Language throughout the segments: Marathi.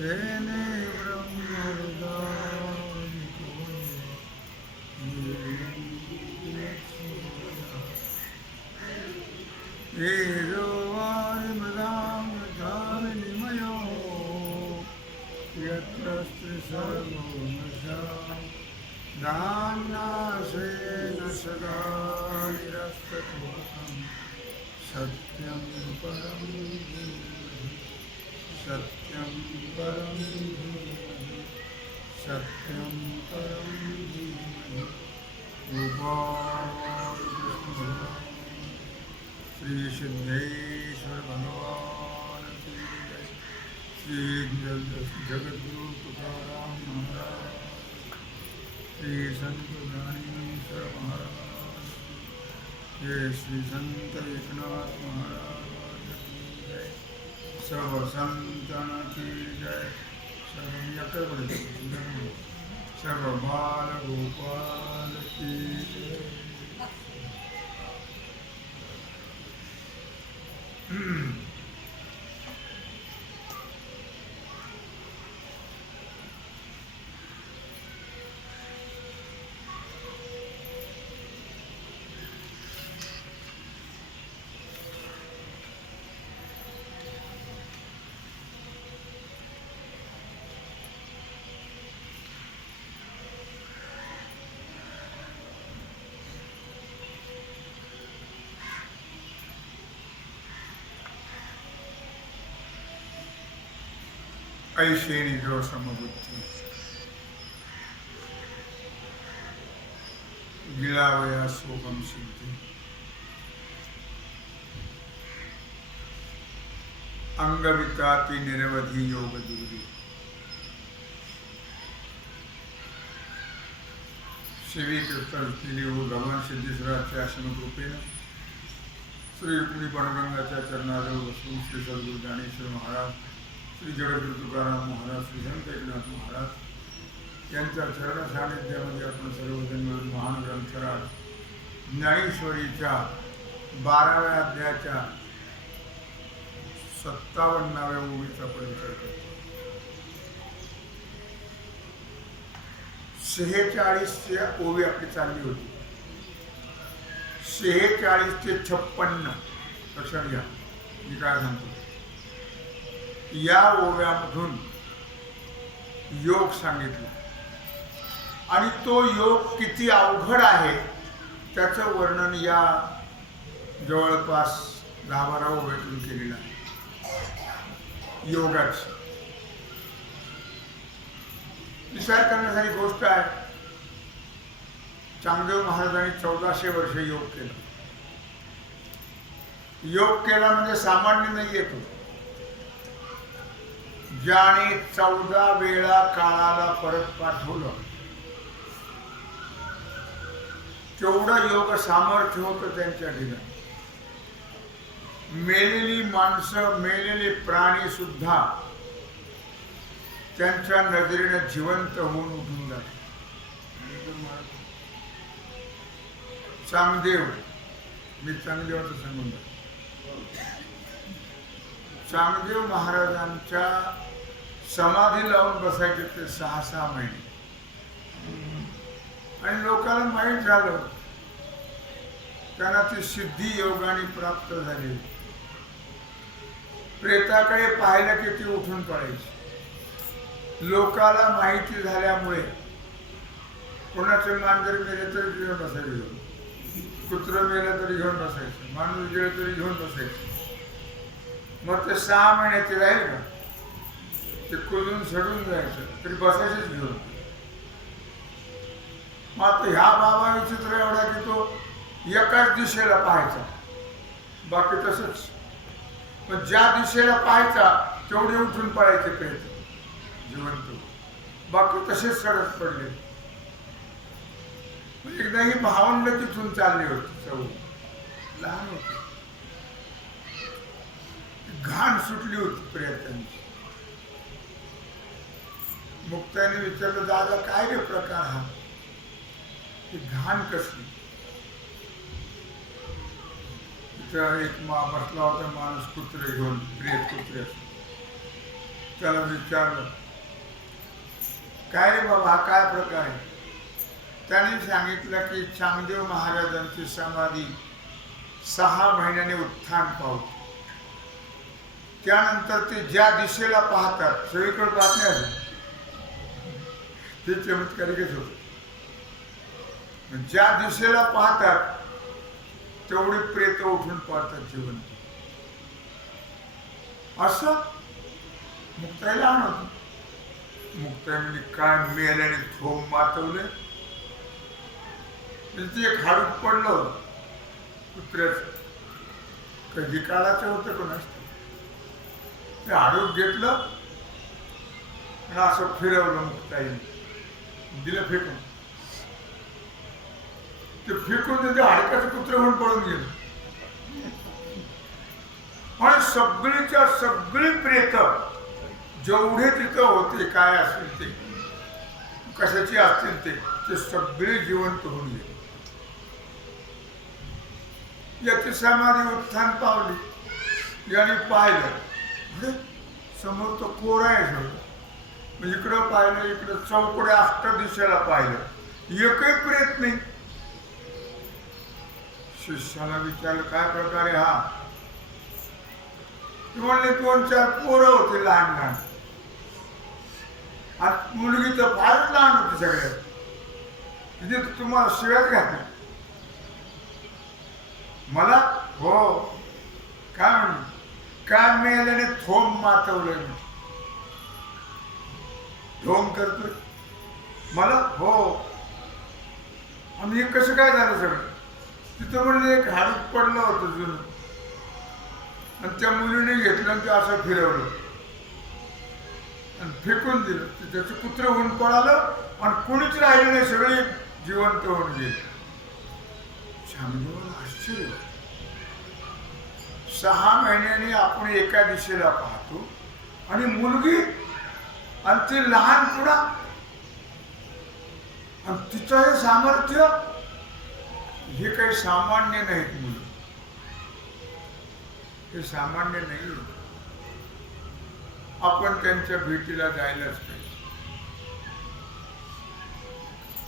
तेने ब्रह्महृदाय तेजो वारिमृदां यथा यत्र सर्वो नशा दाम्ना स्वेन सदा निरस्तकुहकं सत्यं परं धीमहि सत्यं परं धीमहि सत्यं परं धीमहि गोपाल कृष्ण भगवान श्री सिद्धेश्वर भगवान की जय। श्री जगद्गुरु तुकाराम महाराज, श्री संत ज्ञानेश्वर महाराज, जय श्री संत एकनाथ महाराज की जय। सर्व संतन की जय। सर्व बाल गोपाल की जय। ऐसे निजो समबुद्धि गिलावया सोगम सिद्धि अंगविताति निरवधि योग दुर्गी शिवी कृपा भगवान सिद्धेश्वराच्या आश्रम कृपेन श्री रुक्मिणी पांडुरंगाच्या चरणाजवळ बसून श्री सद्गुरु ज्ञानेश्वर महाराज, श्री जगद्गुरु तुकाराम महाराज, श्री संत एकनाथ महाराज यांच्या चरण सानिध्यामध्ये आपण सर्वजण मिळून महान ग्रंथराज ज्ञानेश्वरीच्या 12व्या अध्यायाच्या 57व्या ओवीचा परिचय करतो. 46 ओवी आपली चालली होती. 46 ते 56 लक्षात घ्या मी काय सांगतो. या ओव्यामधून योग सांगितला आणि तो योग किती अवघड आहे त्याचं वर्णन या जवळपास 10-12 ओव्यातून केलेलं आहे. योगाची विचार करण्यासारखी गोष्ट आहे. चांगदेव महाराजांनी 1400 वर्ष योग केला. योग केला म्हणजे सामान्य नाही येतो. ज्याने 14 वेळा काळाला परत पाठवलं तेवढं योग सामर्थ्य होतं त्यांच्या ठिकाणी. मेलेली माणसं, मेलेले प्राणी सुद्धा त्यांच्या नजरेने जिवंत होऊन उठून जाते. चांगदेव, मी चांगदेवाचं सांगून जातो. चांगदेव महाराजांच्या समाधी लावून बसायचे ते 6-6 महिने आणि लोकांना माहीत झालं त्यांना ती सिद्धी योगाने प्राप्त झाली. प्रेताकडे पाहिलं की ती उठून पडायची. लोकाला माहिती झाल्यामुळे कोणाचे मांजर मेले तरी घेऊन बसायचे, कुत्र मेलं तरी घेऊन बसायचं, माणूस गेलं तरी घेऊन बसायचं. मग ते 6 महिने ते राहील का? ते कुजून सडून जायचं तरी बसायचंच घेऊन. मग ह्या बाबा विचित्र एवढा की तो एकाच दिशेला पाहायचा, बाकी तसंच. पण ज्या दिशेला पाहायचा तेवढे उठून पडायचे प्रेत जिवंत, बाकी तसेच सडत पडले. एकदा ही भावंड तिथून चालली होती, लहान होती, घाण सुटली होती प्रेतांची. मुक्ताने विचारलं, दादा काय रे प्रकार हा, ती घाण कसली? तिथं एक बसला होता माणूस कुत्रे घेऊन, प्रेत कुत्रे. त्याला विचारलं, काय रे बाबा, हा काय प्रकार आहे? त्याने सांगितलं की चांगदेव महाराजांची समाधी 6 महिन्याने उत्थान पावते. त्यानंतर ते ज्या दिशेला पाहतात, सगळीकडे पाहत नाही, ते चमत्कारिकच होत. ज्या दिशेला पाहतात तेवढी प्रेत उठून पाहतात जिवंत. असं मुक्ताई लहान होती. मुक्ताई म्हणजे काय, मेल्याने थोम मातवले. ते एक हाडूक पडलं कुत्र्याचं, कधी काळाचं होतं कोणाच. ते हाडूक घेतलं आणि असं फिरवलं मुक्ताईने, दिलं फेकून. ते फेकून ते हाडकाचं कुत्र होऊन पळून गेलं. आणि सगळीच्या सगळी प्रेत जेवढे तिथं होते, काय असतील ते, कशाची असतील ते सगळे जिवंत होऊन गेले. याची समाधी उत्थान पावली. याने पाहिलं, समोर तो कोरा आहे सगळं. इकडं पाहिलं, इकडं चौकड्या अष्ट दिशेला पाहिलं, एकही प्रेत नाही. शिष्याला विचारलं, काय प्रकार आहे हा? ते म्हणले 2-4 पोरं होते लहान लहान. आणि मुलगी तर फारच लहान होती सगळ्यात. तिथे तुम्हाला शिव्यात घातल्या. मला हो काय म्हणलं, काय मेल्याने थोम मातवलं मी. थोम करतोय मला? हो. आणि कसं काय झालं सगळं? तिथं म्हणले एक हाडूक पडलं होतं जुनं, आणि त्या मुलीने घेतलं आणि ते असं फिरवलं आणि फेकून दिलं. त्याचं कुत्र होऊन पळालं आणि कोणीच राहिलं नाही, सगळे जिवंत होऊन गेले. चांगदेवाला आश्चर्य. 6 महिन्यांनी आपण एका दिशेला पाहतो आणि मुलगी आणि ते लहान पुढा आणि तिचं हे सामर्थ्य, हे काही सामान्य नाहीत मुलं, हे सामान्य नाही. आपण त्यांच्या भेटीला जायलाच पाहिजे.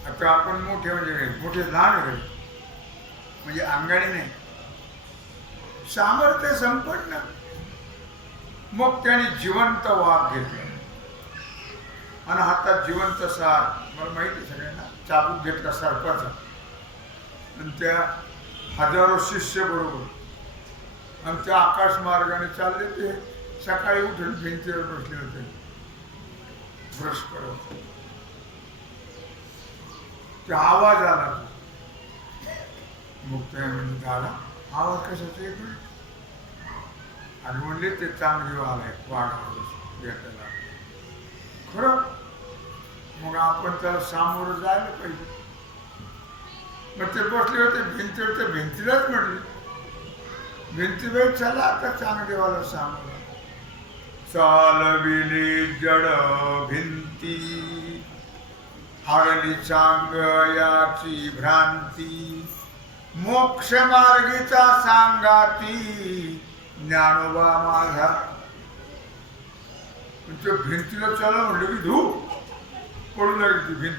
आता आपण मोठे म्हणजे मोठे लहान आहे म्हणजे अंगाने नाही, सामर्थ्य संपन्न. मग त्याने जिवंत वाघ घेतला आणि हातात जिवंत सार, मला माहिती सगळ्यांना, चाबूक घेतला सर्पाचा. आणि त्या हजारो शिष्य बरोबर आणि त्या आकाश मार्गाने चालले. ते सकाळी उठून भिंतीवर बसले होते ब्रश करत. ते आवाज आला, मुक्ताई म्हणजे आला आवाज कशाचा येतो? आणि म्हणले ते चांगदेव आलाय वाघ भेटायला. खरं? मग आपण त्याला सामोरं जायला पाहिजे. मग ते बसले होते भिंतीवर, ते भिंतीलाच म्हटले, भिंतीबाई चला आता चांगदेवाला सामोरं. चालविली जड भिंती, हरली चांग याची भ्रांती, मोक्ष मार्गीचा सांगाती ज्ञानोबा माझा. त्या भिंतीला चला म्हणलं की धू पडू लागली ती भिंत.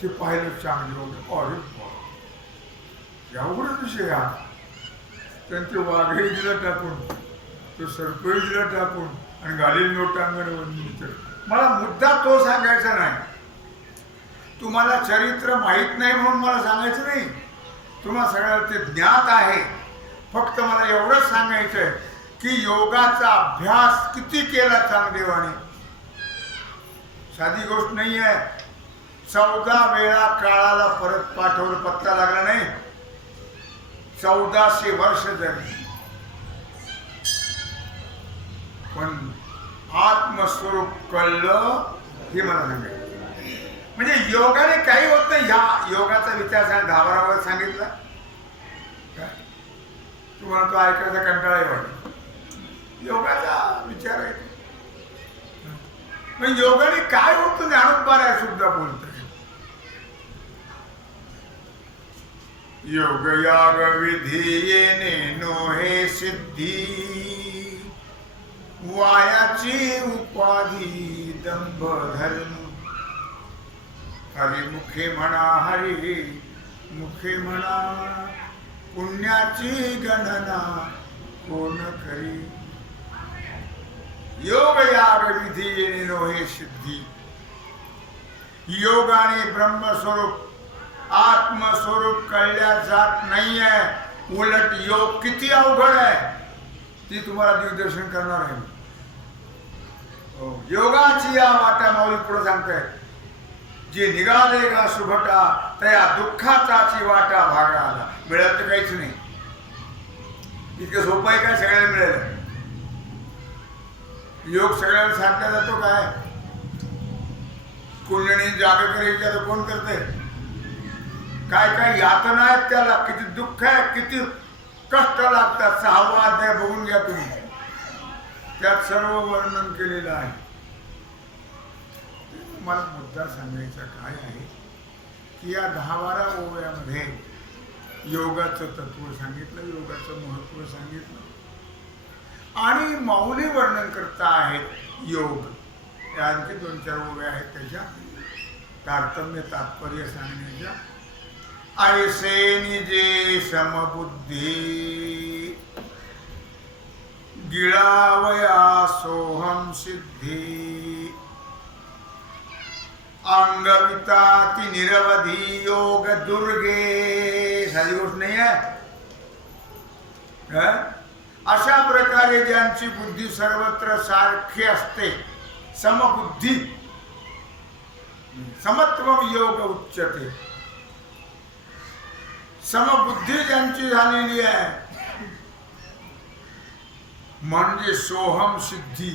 ते पाहिलं चांगदेव, अरे एवढं विषय हा. त्यांचे वाघही दिला टाकून, तो सर्पही दिला टाकून आणि घालील लोटांगण वंदनीचं. मला मुद्दा तो सांगायचा नाही. तुम्हाला चरित्र माहीत नाही म्हणून मला सांगायचं नाही, तुम्हाला सगळ्याला ते ज्ञात आहे. फक्त मला एवढंच सांगायचं आहे की योगाचा अभ्यास किती केला चांगदेवाने, साधी गोष्ट नाही आहे. 14 वेळा काळाला परत पाठवलं, पत्ता लागला नाही. 1400 वर्ष झाली, पण आत्मस्वरूप कळलं हे मला सांगायचं. म्हणजे योगाने काही होत नाही. ह्या योगाचा विचार 10-12 वेळा सांगितला. काय तुम्हाला तो ऐकायचा कंटाळा वाटतो? योगाचा विचार आहे. मग योगाने काय होतं? ज्ञानोबा आहे सुद्धा बोलतोय, योग याग विधी येणे नो हे सिद्धी, वाया पुण्याची उपाधी दंभ धर्म हरी मुखे म्हणा हरी मुखे म्हणा पुण्याची गणना कोण करी योग याग विधी येणे हे सिद्धी योगाने ब्रह्मस्वरूप आत्मस्वरूप कळल्या जात नाहीये उलट योग किती अवघड आहे ती तुम्हाला दिग्दर्शन करणार आहे योगाची या वाटा माऊली पुढे सांगताय जे निघाले गा सुभटा त्या दुःखाचाची वाटा भागा आला मिळत तर काहीच नाही इतकं सोपं आहे काय सगळ्याला मिळेल योग सगळ्याला साधला जातो काय कुंडली जागेकडे विचार कोण करते काय काय यातना आहेत त्याला किती दुःख आहे किती कष्ट लागतात 6वा अध्याय बघून घ्या तुम्ही त्यात सर्व वर्णन केलेलं आहे मला मुद्दा सांगायचा काय आहे की या 10-12 ओव्यामध्ये योगाचं तत्व सांगितलं योगाचं महत्व सांगितलं आणि माऊली वर्णन करता आहेत योग या आणखी 2-4 ओव्या आहेत त्याच्या तारतम्य तात्पर्य सांगण्याच्या ऐसे निजे समबुद्धी गिळावया सोहम सिद्धी अंगविताति निरवधी योग दुर्गे साधी गोष्ट नाही आहे अशा प्रकारे ज्यांची बुद्धी सर्वत्र सारखी असते समबुद्धी समत्वम योग उच्चते समबुद्धी ज्यांची झालेली आहे म्हणजे सोहम सिद्धी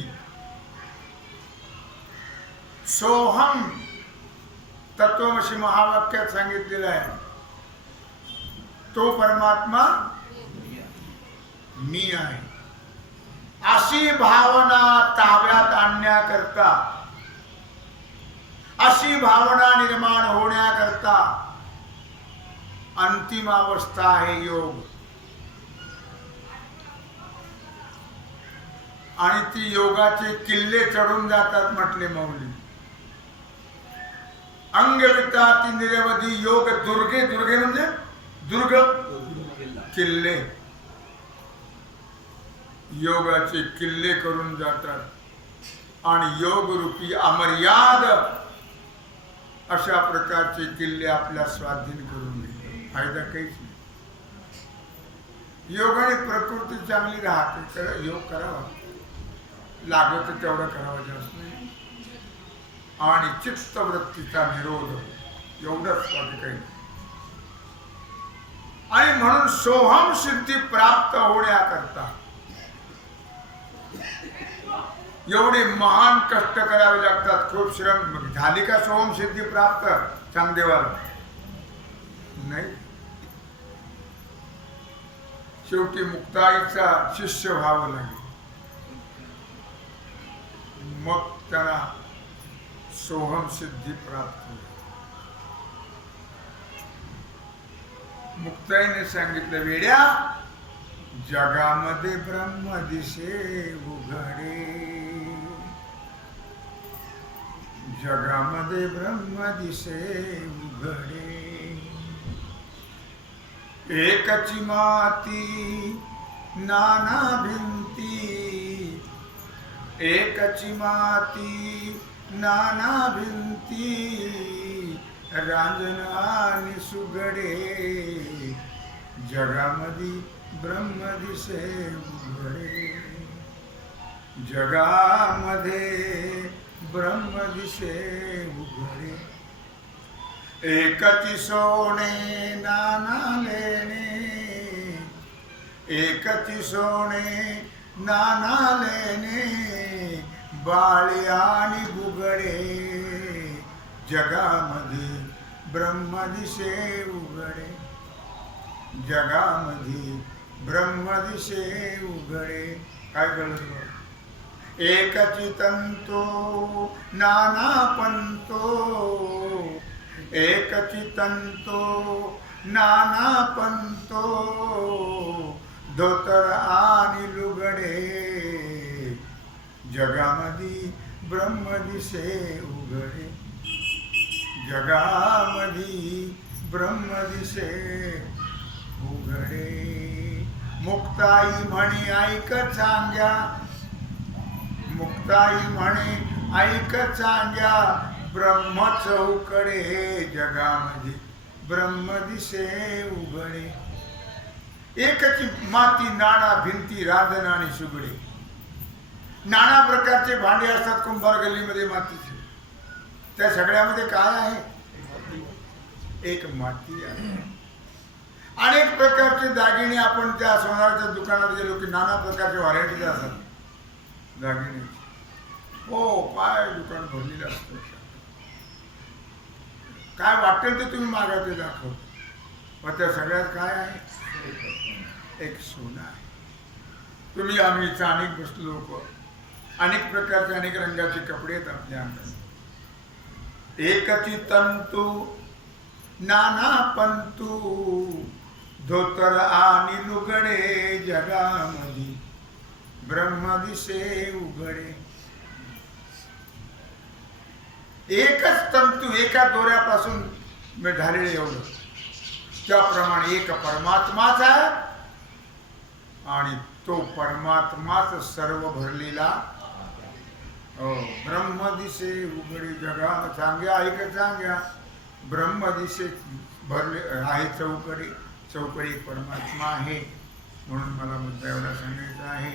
सोहम तत्वमसी महावाक्यात सांगितलेलं आहे तो परमात्मा मी आहे अशी भावना ताब्यात आणण्याकरता अशी भावना निर्माण होण्याकरता अंतिम अवस्था आहे योग आणि ती योगाचे किल्ले चढून जातात म्हटले माऊली अंगविताति निरवधी योग दुर्गे दुर्गे म्हणजे दुर्ग किल्ले योगाचे किल्ले करून जातात आणि योग रूपी अमर्याद अशा प्रकारचे किल्ले आपल्या स्वाधीन करून घेतात फायदा काहीच नाही योगाने प्रकृती चांगली राहते तर योग करावा लागत तेवढं करावं जास्त नाही आणि चित्तवृत्तीचा निरोध एवढंच बाकी काही आणि म्हणून सोहम सिद्धी प्राप्त होण्याकरता एवढे महान कष्ट करावे लागतात खूप श्रम झाली का सोहम सिद्धी प्राप्त चांगदेवाला नाही शेवटी मुक्ताईचा शिष्य व्हावं लागेल मग त्याला सोहम सिद्धी प्राप्त होईल मुक्ताईने सांगितलं वेड्या जगामध्ये ब्रह्म दिसे उघडे जगामध्ये ब्रह्म दिसे उघडे एकची माती नाना भिंती एकची माती नाना भिंती रांजण आणि सुगडे जगामध्ये ब्रह्म दिसे उघडे जगामध्ये ब्रह्म दिसे उघडे एकची सोने नाना लेणे एकची सोने नाना लेणे बाळे आणि बुगडे जगामध्ये ब्रह्म दिसे उघडे जगामध्ये ब्रह्म दिसे उघडे काय कळलं एकची तंतो नाना पंतो एकची तंतो नाना पंतो धोतर आणि लुगडे जगामधी ब्रह्म दिसे उघडे, जगामधी ब्रह्म दिसे उघडे. मुक्ताई म्हणे ऐक चांग्या, मुक्ताई म्हणे ऐक चांग्या, ब्रह्म चौकडे जगामध्ये ब्रह्म दिसे उघडे. एकची माती नाना भिंती राधन आणि सुगडे. नाना प्रकारचे भांडे असतात कुंभार गल्लीमध्ये मातीचे, त्या सगळ्यामध्ये काय आहे? एक माती आहे. अनेक प्रकारचे दागिने आपण त्या सोनाराच्या दुकानात गेलो की नाना प्रकारचे व्हरायटीज असतात दागिने. हो, काय दुकान भरलेलं असतं. काय वाटेल ते तुम्ही मागा ते दाखव. मग त्या सगळ्यात काय आहे? एक सोनं आहे. तुम्ही आम्ही इथं अनेक बसलो, अनेक प्रकारचे अनेक रंगाचे कपडे आहेत आपल्या अंगात. एकची तंतू नाना पंतू, धोतर आणि लुगडे जगामध्ये ब्रह्म दिसे उघडे. एकच तंतू एका दोऱ्यापासून झालेले एवढं. त्याप्रमाणे एक परमात्माच आहे आणि तो परमात्माच सर्व भरलेला. ब्रह्म दिसे उघडे जगा चांग्या, ऐक चांग्या, ब्रह्म दिसे भरले आहे चौकडे. चौकडे परमात्मा आहे. म्हणून मला मुद्दा एवढा सांगायचा आहे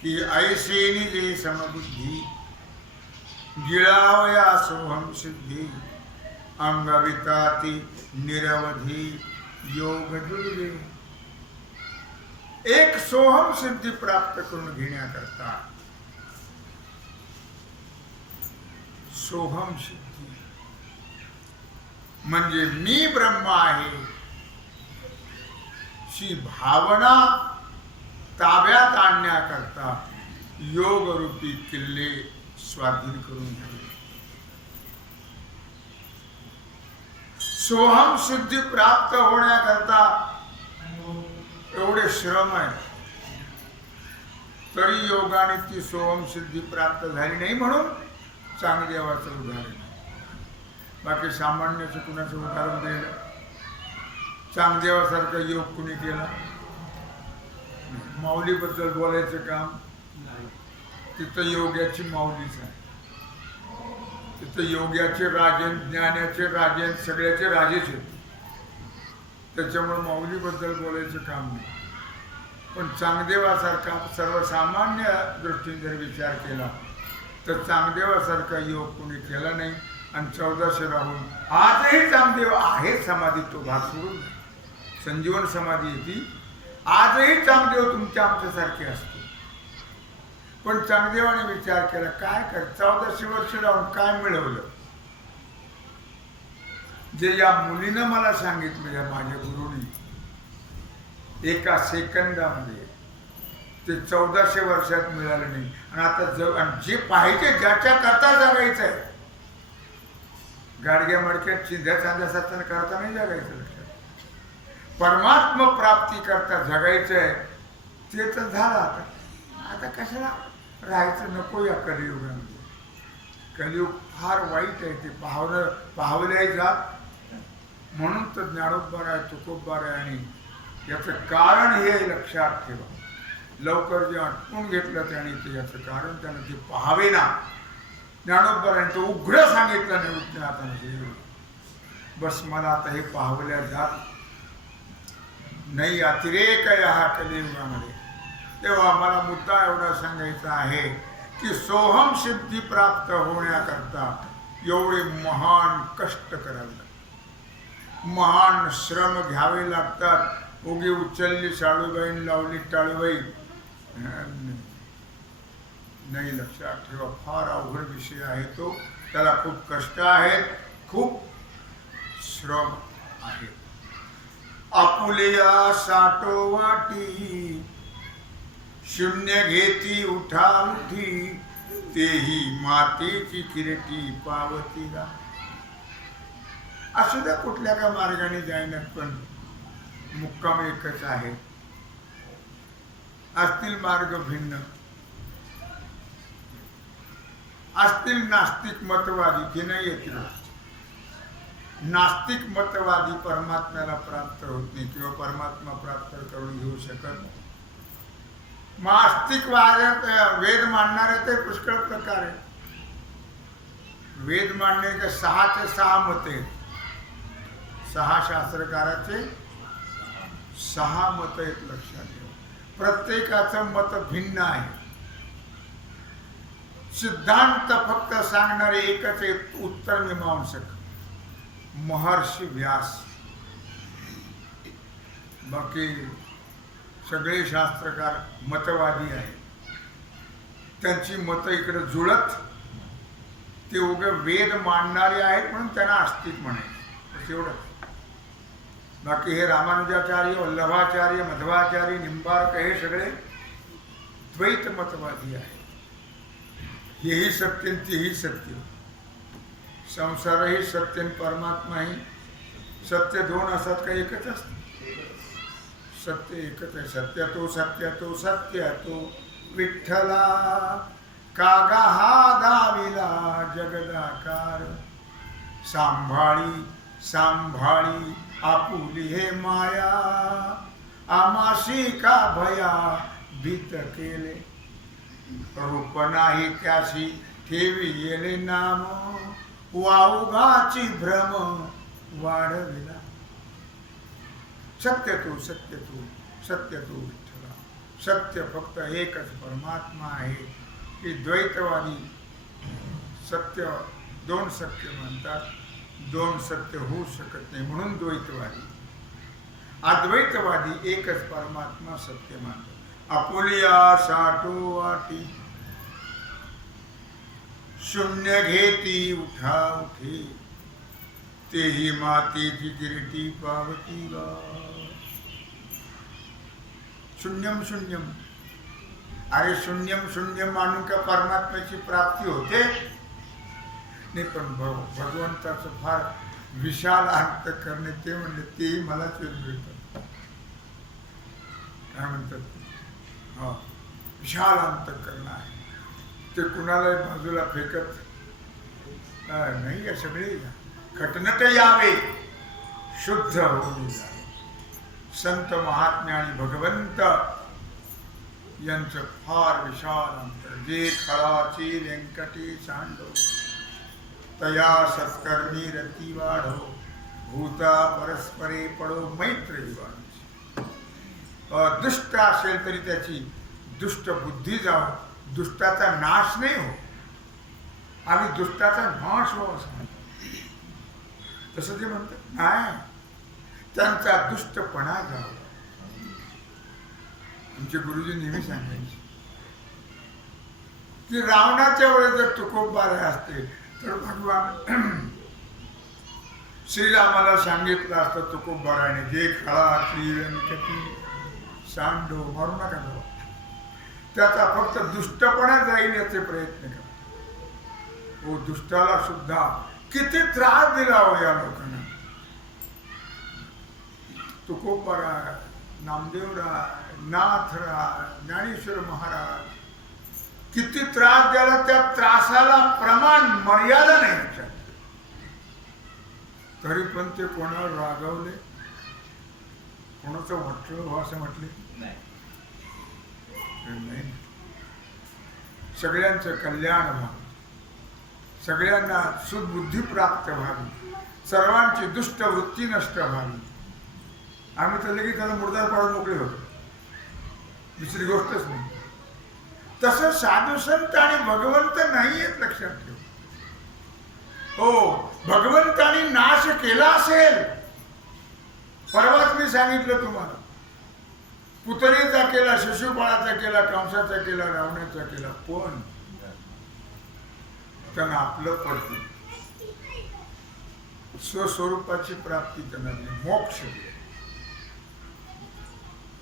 की ऐसे निजे समबुद्धी, गिळावया सोहम सिद्धी, अंगविताती निरवधी योग दुर्गे. एक सोहम सिद्धी प्राप्त करून घेण्याकरता, सोहम सिद्धी म्हणजे मी ब्रह्म आहे शी भावना ताब्यात आणण्याकरता योग रूपी किल्ले स्वाधीन करून घ्यावे. सोहम सिद्धी प्राप्त होण्याकरता एवढे श्रम आहे, तरी योगाने ती सोहम सिद्धी प्राप्त झाली नाही. म्हणून चांगदेवाचं उदाहरण. बाकी सामान्याचं कुणाचं उदाहरण दिलं? चांगदेवासारखा योग कुणी केला? माऊलीबद्दल बोलायचं काम तिथं योग्याची माऊलीच आहे. तिथं योग्याचे राजन, ज्ञानाचे राजन, सगळ्याचे राजेच आहेत. त्याच्यामुळे माऊलीबद्दल बोलायचं काम नाही. पण चांगदेवासारखा सर्वसामान्य दृष्टीने जर विचार केला तर चांगदेवासारखा योग कोणी केला नाही. आणि 1400 राहून आजही चांगदेव आहे समाधी. तो भाग सोडून संजीवन समाधी येते. आजही चांगदेव तुमच्या आमच्यासारखे असतो. पण चांगदेवाने विचार केला, काय कर 1400 वर्ष राहून काय मिळवलं? जे या मुलीनं मला सांगितलं, या माझ्या गुरुनी, एका सेकंदामध्ये ते 1400 वर्षात मिळालं नाही. आणि आता जे पाहिजे ज्याच्या करता जगायचं आहे, गाडग्या मडक्यात चिंध्या चांद्यासारखं करता नाही जगायचं. लक्षात परमात्मा प्राप्ती करता जगायचं आहे. ते तर झालं. आता कशाला राहायचं नको या कलियुगामध्ये. कलियुग फार वाईट आहे. ते पाहवल्या जात. म्हणून तर ज्ञानोबा आहे, तुकोबा आहे. आणि याचं कारण हे लक्षात ठेवा. लवकर जे आटपून घेतलं त्याने ते याचं कारण त्यानं ते पाहावे ना. ज्ञानोबराने तो उघड सांगितलं निवृत्ती आता बस मला आता हे पाहवल्या जात नाही. अतिरेक आहे हा कलियुगामध्ये. तेव्हा मला मुद्दा एवढा सांगायचा आहे की सोहम सिद्धी प्राप्त होण्याकरता एवढे महान कष्ट करावे लागतात, महान श्रम घ्यावे लागतात. उगी उचलली साळूबाई लावली टाळूबाई नाही. लक्षात ठेवा, फार अवघड विषय आहे तो. त्याला खूप कष्ट आहेत, खूप श्रम आहे. आपुलिया साठो वाटी, शून्य घेती उठा उठी, तेही मातेची किरटी पावतीला. असू द्या कुठल्या का मार्गाने जाईनात, पण मुक्काम एकच आहे. असतील मार्ग भिन्न, असतील नास्तिक मतवादी की नाही येतील. नास्तिक मतवादी परमात्म्याला प्राप्त होत नाही किंवा परमात्मा प्राप्त करून घेऊ शकत नाही. मग आस्तिक वेद मानणारे ते पुष्कळ प्रकार आहे. वेद मांडण्याचे 6 ते 6 मते, 6 शास्त्रकाराचे 6 मत आहेत. लक्षात ठेवा, प्रत्येकाचं मत भिन्न आहे. सिद्धांत फक्त सांगणारे एकच आहे, उत्तर मीमांसक, महर्षी व्यास. बाकी सगळे शास्त्रकार मतवादी आहेत. त्यांची मतं इकडे जुळत, ते उगे वेद मांडणारे आहेत म्हणून त्यांना आस्तिक म्हणायचे, एवढंच. बाकी हे रामानुजाचार्य, वल्लभाचार्य, मध्वाचार्य, निंबार्क हे सगळे द्वैत मतवादी आहेत. हेही सत्य तेही सत्य, संसारही सत्य परमात्माही सत्य. 2 असतात का एकच असतं? सत्य एकच आहे. सत्य तो सत्य तो विठ्ठला, कागा हा दाविला जगदाकार. सांभाळी सांभाळी आपुली हे माया, आमाशी का भया भीत केले. रूप नाही त्याशी ठेवी येले नाम, वाऊगाची भ्रम वाढविला. सत्य तो विठ्ठला. सत्य फक्त एकच परमात्मा आहे. की द्वैतवादी सत्य 2 सत्य म्हणतात, 2 सत्य होऊ शकत नाही म्हणून द्वैतवादी. अद्वैतवादी एकच परमात्मा सत्य मानतात. आपुलिया साठो वाटी, शून्य घेती उठा उठे. तेही मातेची किरीटी पावती गा. शून्यम शून्यम. अरे शून्यम शून्यम मानून का परमात्म्याची प्राप्ती होते? नाही, पण भगवंताचं फार विशाल अंत करणे, ते म्हणले तेही मलाच मिळतात. काय म्हणतात? हा, विशाल अंत करणं आहे. ते कुणाला बाजूला फेकत नाही. या सगळे खटनट यावे, शुद्ध होऊन जावे. संत महात्मे आणि भगवंत यांचं फार विशाल अंतर. जे खळाची व्यंकटी सांडो, तया सत्कर्मी रती वाढो. भूता परस्परे पडो मैत्री वाढो. दुष्ट असेल तरी त्याची दुष्ट बुद्धी जावं, दुष्टाचा नाश नाही हो. आम्ही दुष्टाचा नाश हो असं म्हणतो. तसं ते म्हणतात नाही, त्यांचा दुष्टपणा जावा. आमचे गुरुजी नेहमी सांगायचे की रावणाच्या वेळेस जर तुकोबारे असते तर भगवान श्रीरामाला सांगितलं असतं तुकोबाराने, जे खळा व्यंकटी सांडो, मारू नका जाऊ. त्याचा फक्त दुष्टपणा जाईल याचे प्रयत्न करा. हो, दुष्टाला सुद्धा किती त्रास दिला हो या लोकांना. तुकोबाराय, नामदेवराय, नाथराय, ज्ञानेश्वर महाराज किती त्रास द्याला. त्या त्रासाला प्रमाण मर्यादा नाही विचार. तरी पण ते कोणावर रागवले, कोणाचं म्हटलं हो असं म्हटले नाही. सगळ्यांचं कल्याण व्हावं, सगळ्यांना सुबुद्धी प्राप्त व्हावी, सर्वांची दुष्ट वृत्ती नष्ट व्हावी. आम्ही तर लगेच त्याला मुर्दार पाडून मोकळे होतो, दुसरी गोष्टच नाही. तसं साधू संत आणि भगवंत नाही आहेत, लक्षात ठेव. हो, भगवंतानी नाश केला असेल. परवाच मी सांगितलं तुम्हाला, पुतळेचा केला, शिशुपाळाचा केला, कंसाचा केला, रावणाचा केला, पण त्यांना आपलं पडते. स्वस्वरूपाची प्राप्ती त्यांना दिली, मोक्ष.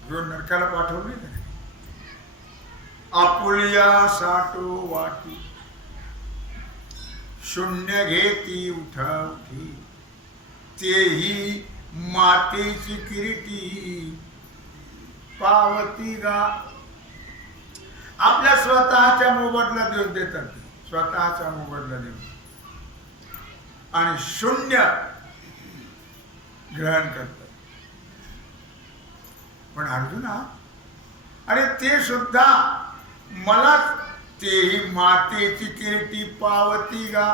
जो नरकाला पाठवली नाही. आपुलिया साठो वाटी, शून्य घेती उठा उठी. तेही मातेची किरीटी पावती गा. आपल्या स्वतःच्या मोबदला देव देतात. स्वतःचा मोबदला देऊन आणि शून्य ग्रहण करतात. पण अर्जुना, अरे ते सुद्धा मलाच, तेही मातेची किरटी पावती गा,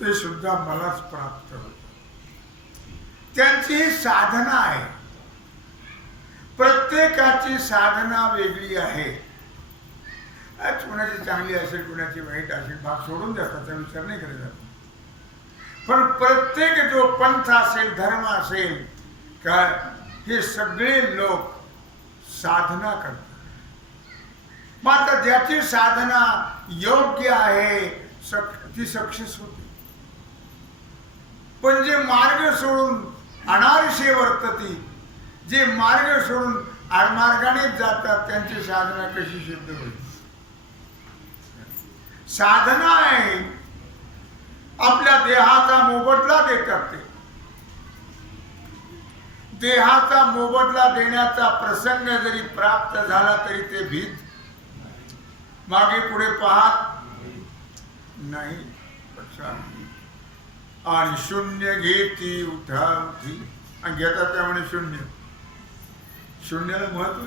ते सुद्धा मलाच प्राप्त होत. त्यांची ही साधना आहे. प्रत्येकाची साधना वेगळी आहे. कुणाची चांगली असेल, कुणाची वाईट असेल, भाग सोडून द्या, त्याचा विचार नाही करायचा. पण प्रत्येक जो पंथ असेल, धर्म असेल काय, हे सगळे लोक साधना करतात. मग आता ज्याची साधना योग्य आहे ती सक्सेस होते. पण जे मार्ग सोडून अनारसे वर्तती, जे मार्ग सोडून आडमार्गानेच जातात, त्यांची साधना कशी सिद्ध होईल? साधना आहे आपल्या देहाचा मोबदला देतात. ते देहाचा मोबदला देण्याचा प्रसंग जरी प्राप्त झाला तरी ते भीत, मागे पुढे पाहत नाही. आणि शून्य घेती उठावती, आणि घेतात त्यामुळे शून्य. शून्याला महत्व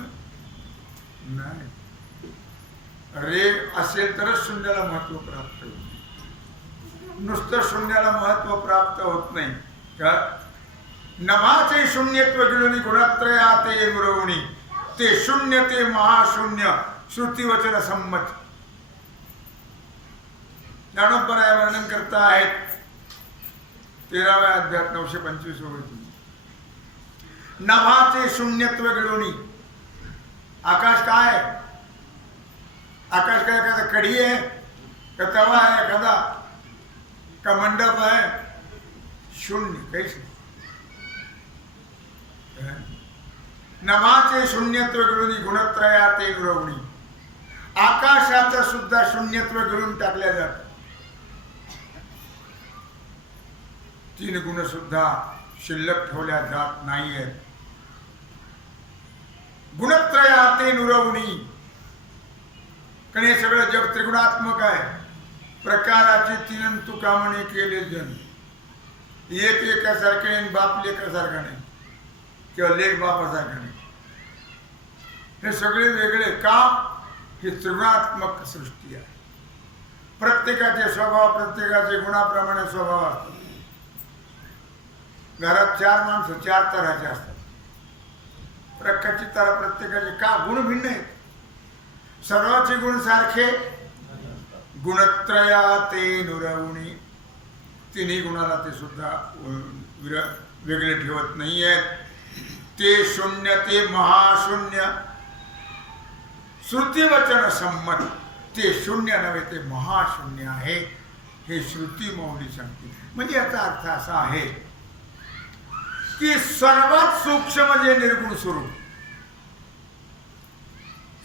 नाही. रे असेल तरच शून्याला महत्व प्राप्त होत. नुसतं शून्याला महत्व प्राप्त होत नाही. का नभाचे शून्यत्व गिळून गुणत्रयाते मुरवणी, ते शून्य ते महाशून्य श्रुतिवचन संमत. ज्ञानोबराय वर्णन करता आहेत 13व्या अध्यायात 925 ओळी. नभाचे शून्यत्व गिळून, आकाश काय? आकाश काय? एखादा कढी आहे का, तवा आहे एखादा का, मंडप आहे? शून्य, काहीच नाही. नभाचे शून्यत्व गिळून गुणत्रयाते गुरवणी, आकाशाचं सुद्धा शून्यत्व गिळून टाकल्या जात. 3 गुण सुद्धा शिल्लक ठेवल्या जात नाहीयेत. गुणत्रयाते नुरवणी, कारण हे सगळं जग त्रिगुणात्मक आहे. प्रकाराचे 3 तुकामणे केले जन, एक एकासारखे, बाप लेकासारखा नाही, किंवा लेख बापासारखा नाही. हे सगळे वेगळे का? ही त्रिगुणात्मक सृष्टी आहे. प्रत्येकाचे स्वभाव, प्रत्येकाचे गुणाप्रमाणे स्वभाव असतात. घरात 4 माणसं 4 तऱ्हाचे असतात. प्रत्येकाचे का गुण भिन्न आहेत. सर्वाचे गुण सारखे. गुणत्रयाते नुरवणी, 3 गुणाला ते सुद्धा वेगळे ठेवत नाही आहेत. ते शून्य ते महाशून्य श्रुतिवचन संमत, ते शून्य नव्हे ते महाशून्य आहे, हे श्रुती मौली सांगते. म्हणजे याचा अर्थ असा आहे की सर्वात सूक्ष्म म्हणजे निर्गुण स्वरूप,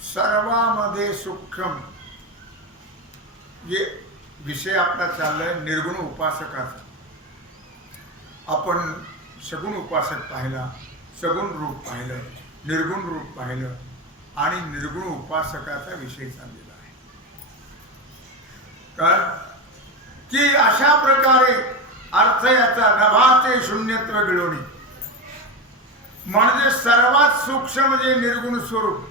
सर्वांमध्ये सूक्ष्म जे विषय आपला चाललाय निर्गुण उपासकाचा. आपण सगुण उपासक पाहिला, सगुण रूप पाहिलं, निर्गुण रूप पाहिलं, आणि निर्गुण उपासकाचा विषय चाललेला आहे. का की अशा प्रकारे अर्थ याचा नभाचे शून्यत्व गिळवणी, म्हणजे सर्वात सूक्ष्म म्हणजे निर्गुण स्वरूप,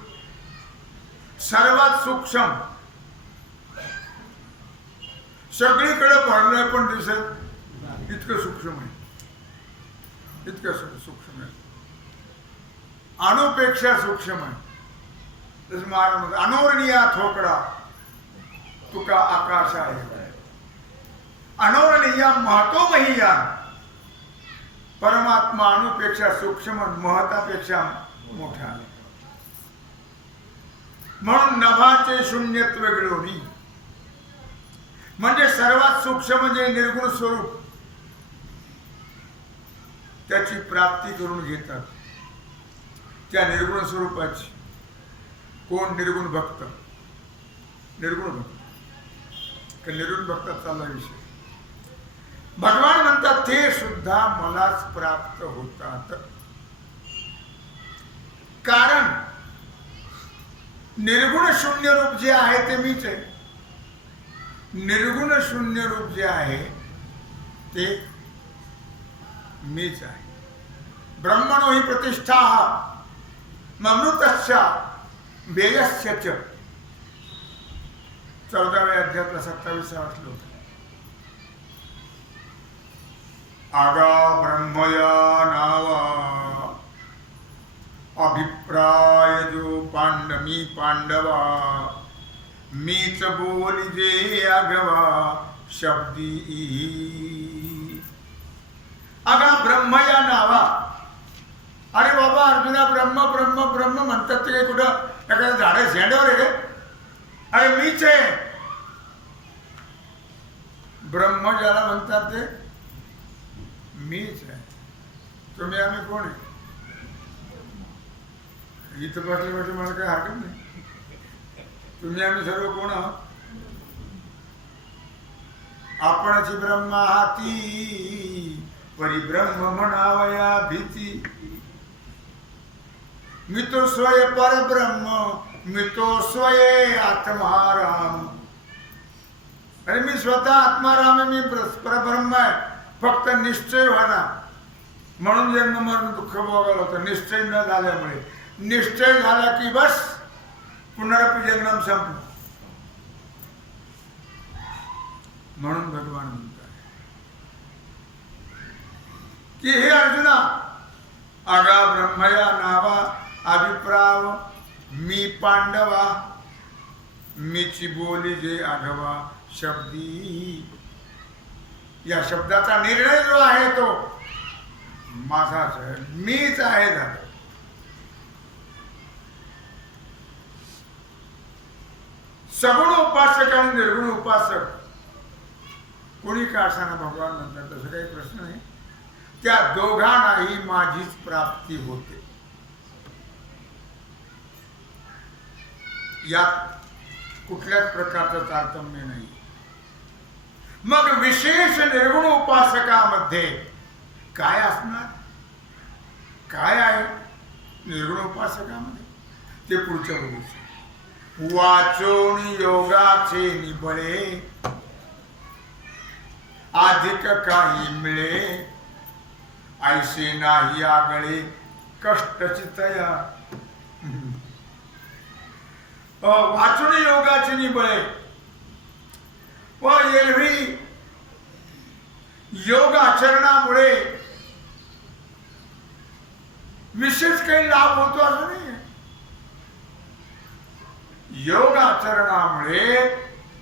सर्वात सूक्ष्म, सगळीकडे भरलंय पण दिसत इतकं सूक्ष्म आहे, इतकं सूक्ष्म आहे, अणुपेक्षा सूक्ष्म आहे. जसं महाराज अनोरणीया थोकडा तुका आकाश आहे, अनोरणीया महतो महिया, परमात्मा अणुपेक्षा सूक्ष्म, महतापेक्षा मोठा. म्हणून नभाचे शून्यत्व गिळवणी, म्हणजे सर्वात सूक्ष्म म्हणजे निर्गुण स्वरूप, त्याची प्राप्ती करून घेतात. त्या निर्गुण स्वरूपाची कोण? निर्गुण भक्त. निर्गुण भक्त, निर्गुण भक्तात चालला विषय. भगवान म्हणतात ते सुद्धा मलाच प्राप्त होतात. कारण निर्गुण शून्य रूप जे आहे ते मीच आहे. निर्गुण शून्य रूप जे आहे ते मीच आहे. ब्रह्मणो हि प्रतिष्ठा ममृतस्य वेयस्य च. 14व्या अध्यायातला 27वा श्लोक. आगा ब्रह्मया नावा अभिप्राय जो मी पांडवा मीच बोलिजे आगवा शब्दी. आगा ब्रह्मया नावा. अरे बाबा अर्जुना ब्रह्म ब्रह्म ब्रह्म म्हणतात ते कुठं एखाद्या झाडा झेंड्यावर आहे काय? अरे मीच आहे. ब्रह्म ज्याला म्हणतात ते मीच आहे. तुम्ही आम्ही कोण आहे? इथं बसले बसले मला काही हरकत नाही. तुम्ही आम्ही सर्व कोण आहोत? आपणची ब्रह्म हाती परिब्रह्म म्हणावया भीती. मी तो स्वय परब्रह्म मी तो स्वय आत्माराम. अरे मी स्वतः आत्माराम आहे. मी परब्रह्म आहे. फक्त निश्चय व्हाना म्हणून जन्म मरण दुःख भोगायला होतं. निश्चय न झाल्यामुळे. निश्चय झाला की बस पुनरपि जन्म संपला. म्हणून भगवान म्हणतात की हे अर्जुना आगा ब्रह्मया नावा अभिप्राव मी पांडवा मीची बोली जे आघवा शब्दी. या शब्दाचा निर्णय जो आहे तो माझाच आहे. मीच आहे. झालं. सगुण उपासक आणि निर्गुण उपासक कोणी का असाना भगवान म्हणतात तसं काही प्रश्न नाही. त्या दोघांनाही माझीच प्राप्ती होते. यात कुठल्याच प्रकारचं तारतम्य नाही. मग विशेष निर्गुण उपासकामध्ये काय असणार? काय आहे निर्गुण उपासकामध्ये ते पुढच्या बोलूच. वाचोन योगाचे निबळे अधिक काही मिळे ऐसे नाही आगळे कष्टचितया. वाचून योगाचे निबळे व एरवी योग आचरणामुळे विशेष काही लाभ होतो असं नाही. योग आचरणामुळे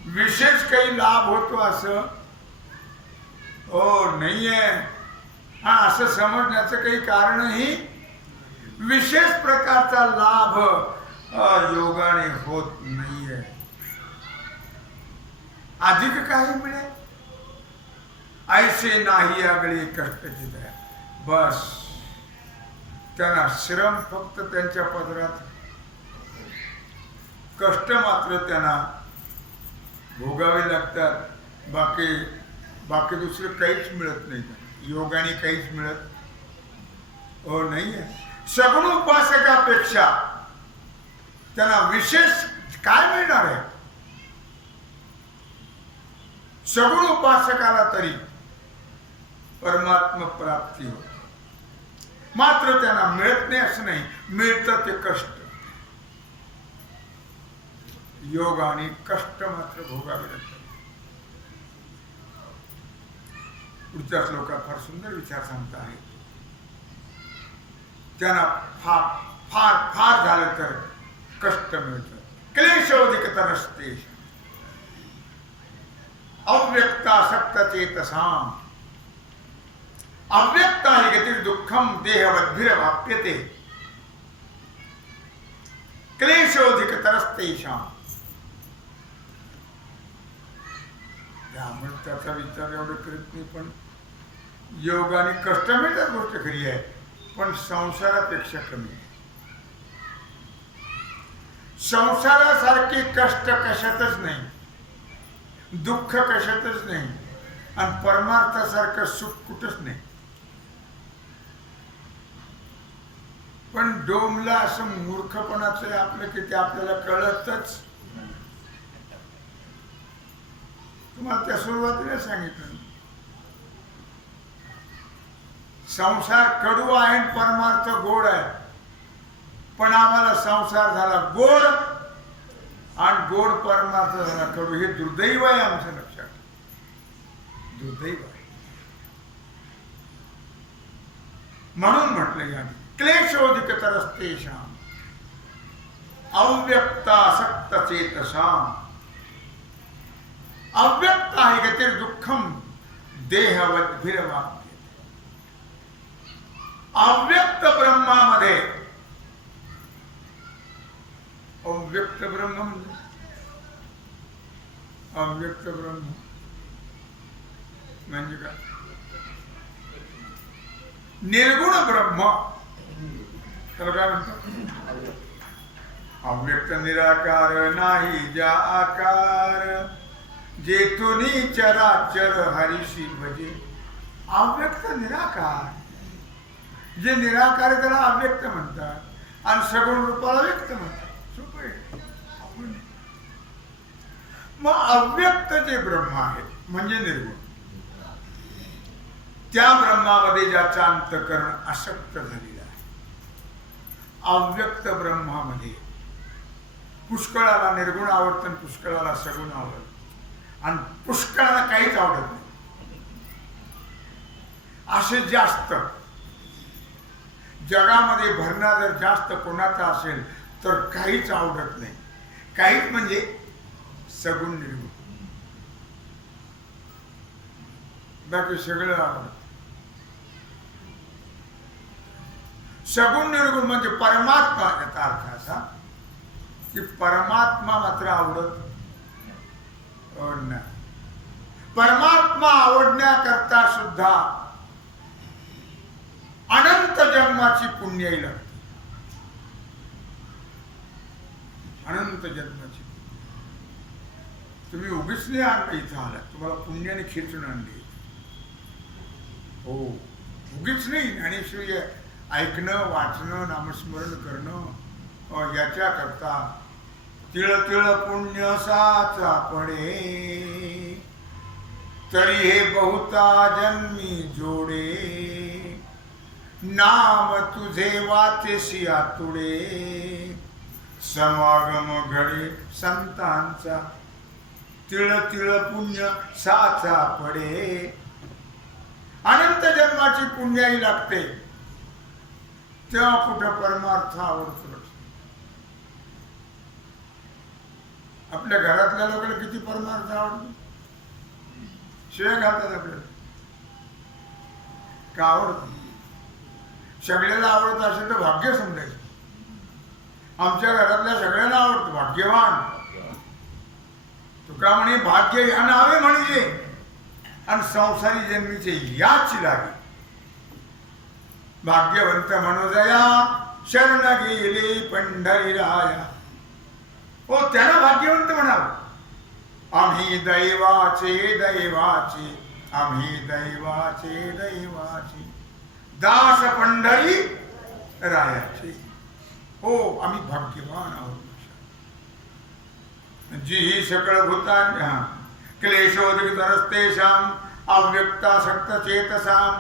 विशेष काही लाभ होतो असं नाहीये. हा असं समजण्याचं काही कारणही विशेष प्रकारचा लाभ योगाने होत नाहीये. अधिक काही मिळे ऐसे नाही आगळे कष्टचित आहे. बस त्यांना श्रम फक्त त्यांच्या पदरात. कष्ट मात्र त्यांना भोगावे लागतात. बाकी दुसरं काहीच मिळत नाही. योगाने काहीच मिळत नाहीये. सगुण उपासकापेक्षा त्यांना विशेष काय मिळणार आहे? सगुण उपासकाला तरी परमात्मा प्राप्ती होते. मात्र त्यांना मिळत नाही असं नाही. मिळतं ते कष्ट. योगाने कष्ट मात्र भोगावे लागतात. पुढच्या श्लोकात फार सुंदर विचार सांगता आहे. त्यांना फार फार झालं तर कष्ट मिळतं. क्लेशोधिकतरस्ते अव्यक्तासक्त चेतसाम. अव्यक्ता हि गति दुःखम देहवद्भिरवाप्यते क्लेशोधिकतरस्तेषाम. त्यामुळे त्याचा विचार एवढं करत नाही. पण योगाने कष्ट मिळतात गोष्ट खरी आहे. पण संसारापेक्षा कमी आहे. संसारासारखे कष्ट कशातच नाही. दुःख कशातच नाही. आणि परमार्थासारखं सुख कुठंच नाही. पण डोमला असं मूर्खपणाचं आपलं की ते आपल्याला कळतच. तुम्हाला त्या सुरुवातीला सांगितलं, संसार कडू आहे आणि परमार्थ गोड आहे. पण आम्हाला संसार झाला गोड आणि गोड परमार्थ झाला कडू. हे दुर्दैव आहे आमच्या लक्षात, दुर्दैव आहे. म्हणून म्हटलं या क्लेशोधिकतरस्तेषां अव्यक्तासक्त चेतसां. अव्यक्त आहे गतिर् दुःखम देहवद्भिर्वाप्यते. अव्यक्त ब्रह्मामध्ये, अव्यक्त ब्रह्म म्हणजे अव्यक्त ब्रह्म म्हणजे काय? निर्गुण ब्रह्म त्याला काय म्हणतात? अव्यक्त निराकार नाही ज्या आकार, जेथुनी चराचर हरिशी भजे. अव्यक्त निराकार, जे निराकार आहे त्याला अव्यक्त म्हणतात आणि सगुण रूपाला व्यक्त म्हणतात. सोपं आहे. मग अव्यक्त जे ब्रह्म आहे म्हणजे निर्गुण, त्या ब्रह्मामध्ये ज्याचा अंतःकरण आसक्त झालेला आहे. अव्यक्त ब्रह्मामध्ये पुष्कळाला निर्गुण आवडतं, पुष्कळाला सगुण आवडतं आणि पुष्कळाला काहीच आवडत नाही. असे जास्त जगामध्ये भरणा जर जास्त कोणाचा असेल तर काहीच आवडत नाही. काहीच म्हणजे सगुण निर्गुण, बाकी सगळं आवडत. सगुण निर्गुण म्हणजे परमात्मा. याचा अर्थ असा की परमात्मा मात्र आवडत नाही. परमात्मा आवडण्याकरता सुद्धा अनंत जन्माची पुण्याई लागते. अनंत जन्माची. तुम्ही उगीच नाही आणलं इथं आला, तुम्हाला पुण्याने खेचून आणली. हो, उगीच नाही. ज्ञानेश्वरी ऐकणं, वाचणं, नामस्मरण करणं याच्याकरता तिळ तिळ पुण्य साचा पडे, तरी हे बहुता जन्मी जोडे. नाम तुझे वाचेसी आतुडे, समागम घडे संतांचा. तिळ तिळ पुण्य साचा पडे. अनंत जन्माची पुण्याई लागते तेव्हा कुठं परमार्थ आवडतो. आपल्या घरातल्या लोकांना किती परमार्थ आवडतो? शिवाय घालतात आपल्याला का आवडतं? सगळ्याला आवडत असेल तर भाग्य समजायचं. आमच्या घरातल्या सगळ्यांना आवडतं, भाग्यवान. तुका म्हणे भाग्य या नावे म्हणजे आणि संसारी जन्मीचे याची लागे. भाग्यवंत मनोजया शरण गेले पंढरीराया. हो, त्यांना भाग्यवंत म्हणावं. आम्ही दैवाचे दैवाचे, आम्ही दैवाचे दैवाचे, दास पंढरी रायाचे. हो, आम्ही भाग्यवान आहोत. जी ही सकळ भूतान्या क्लेशोदितरस्तेषां अव्यक्तासक्त चेतसां.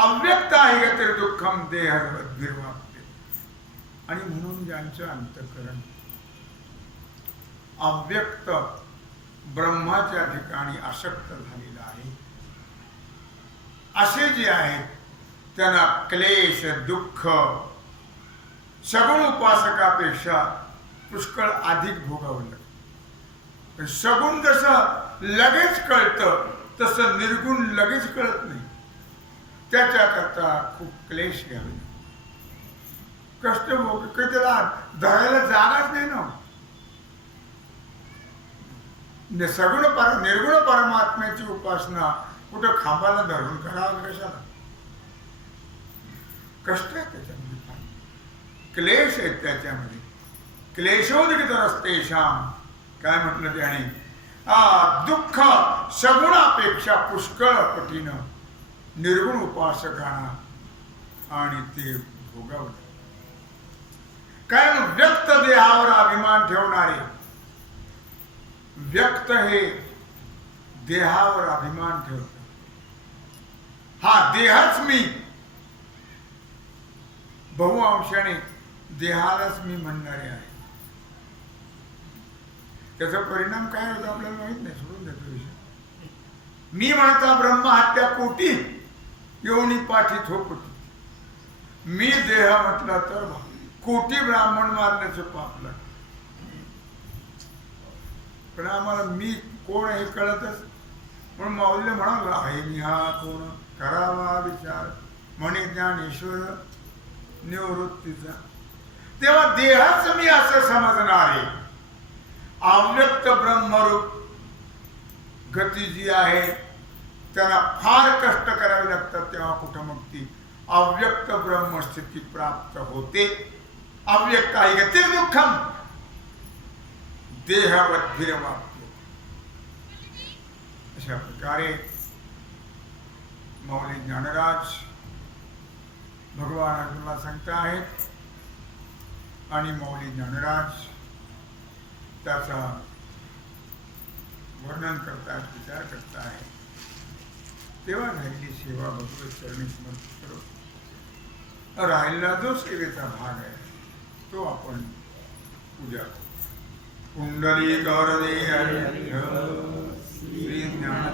अव्यक्त आहे तर दुःखम देहवद्भिर्वाप्यते. आणि म्हणून ज्यांचं अंतःकरण अव्यक्त ब्रह्माच्या ठिकाणी आसक्त झालेलं आहे, असे जे आहेत त्यांना क्लेश दुःख सगुण उपासकापेक्षा पुष्कळ अधिक भोगावं लागतं. सगुण जसं लगेच कळतं तसं निर्गुण लगेच कळत नाही. त्याच्याकरता खूप क्लेश घ्यावे, कष्ट भोग. काही त्याला धरायला जागाच नाही ना. सगुण निर्गुण परमात्म्याची उपासना कुठं खांबाला धरून करावं कशाला? कष्ट आहे त्याच्यामध्ये, क्लेश आहेत त्याच्यामध्ये. क्लेशोदितरस्तेषां काय म्हटलं त्याने? दुःख सगुणापेक्षा पुष्कळ पटीनं निर्गुण उपासकांना आणि ते भोगावं. कारण व्यक्त देहावर अभिमान ठेवणारे, व्यक्त हे देहावर अभिमान ठेवतो. हा देहच मी, बहुअंशाने देहालाच मी म्हणणारे आहे. त्याचा परिणाम काय होतो आपल्याला माहित नाही, सोडून देतो विषय. मी म्हणता ब्रह्महत्या कोटी योनी पाठी थोपटी. मी देह म्हटला तर कोटी ब्राह्मण मारण्याचं पाप लागतं. पण आम्हाला मी कोण हे कळतच. म्हणून माऊलीने म्हणाला आहे मी हा कोण, करावा विचार म्हणे ज्ञानेश्वर निवृत्तीचा. तेव्हा देहाच मी असं समजणारे अव्यक्त ब्रह्मरूप गती जी आहे त्याला फार कष्ट करावे लागतात. तेव्हा कुठं मग ती अव्यक्त ब्रह्मस्थिती प्राप्त होते. अव्यक्त आहे गती दुःखम देहवद्भिरवाप्य. अशा प्रकारे मौली ज्ञानराज भगवान अर्जुनाला सांगता आहेत आणि मौली ज्ञानराज त्याचा वर्णन करतायत, विचार करतायत. तेव्हा राहिली सेवा भगवत चरणी समर्पित करू. राहिला जो सेवेचा भाग आहे तो आपण पूजा करू. कुंडली गौरदे हरी श्री ज्ञान